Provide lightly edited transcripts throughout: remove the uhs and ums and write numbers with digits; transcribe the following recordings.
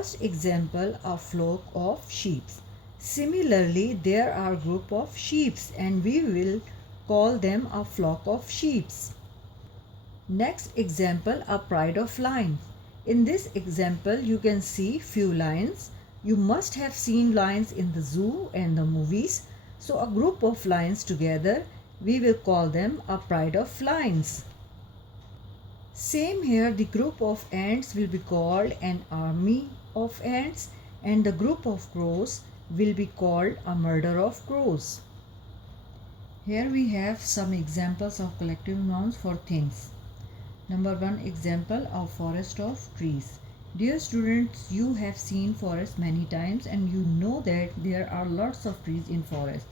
First example, a flock of sheep. Similarly, there are group of sheep and we will call them a flock of sheep. Next example, a pride of lions. In this example, you can see few lions. You must have seen lions in the zoo and the movies. So a group of lions together, we will call them a pride of lions. Same here, the group of ants will be called an army of ants and the group of crows will be called a murder of crows. Here we have some examples of collective nouns for things. Number 1 example, a forest of trees. Dear students, you have seen forest many times and you know that there are lots of trees in forest.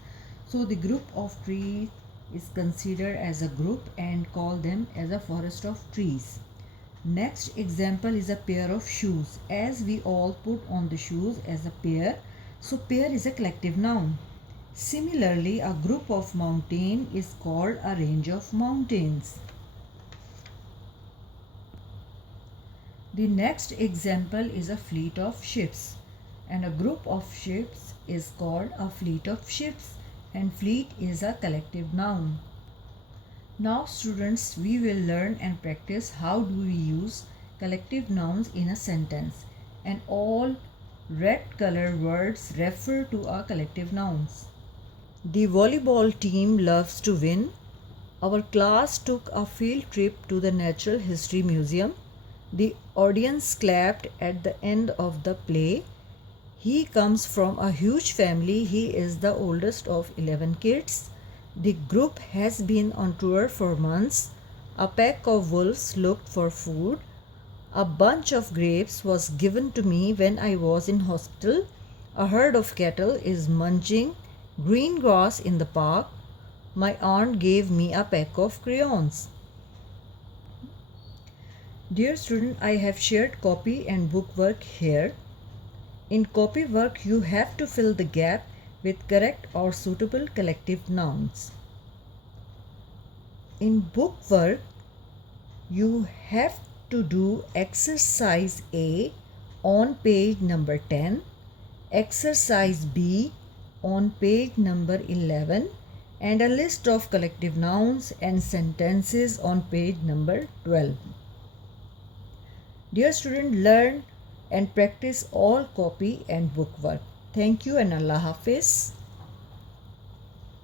So the group of trees is considered as a group and call them as a forest of trees. Next example is a pair of shoes. As we all put on the shoes as a pair, so pair is a collective noun. Similarly, a group of mountain is called a range of mountains. The next example is a fleet of ships, and a group of ships is called a fleet of ships, and fleet is a collective noun. Now students, we will learn and practice how do we use collective nouns in a sentence, and all red color words refer to our collective nouns. The volleyball team loves to win. Our class took a field trip to the Natural History Museum. The audience clapped at the end of the play. He comes from a huge family. He is the oldest of 11 kids. The group has been on tour for months. A pack of wolves looked for food. A bunch of grapes was given to me when I was in hospital. A herd of cattle is munching green grass in the park. My aunt gave me a pack of crayons. Dear student, I have shared copy and book work here. In copy work, you have to fill the gap with correct or suitable collective nouns. In book work, you have to do exercise A on page number 10, exercise B on page number 11, and a list of collective nouns and sentences on page number 12. Dear student, learn and practice all copy and book work. Thank you and Allah Hafiz.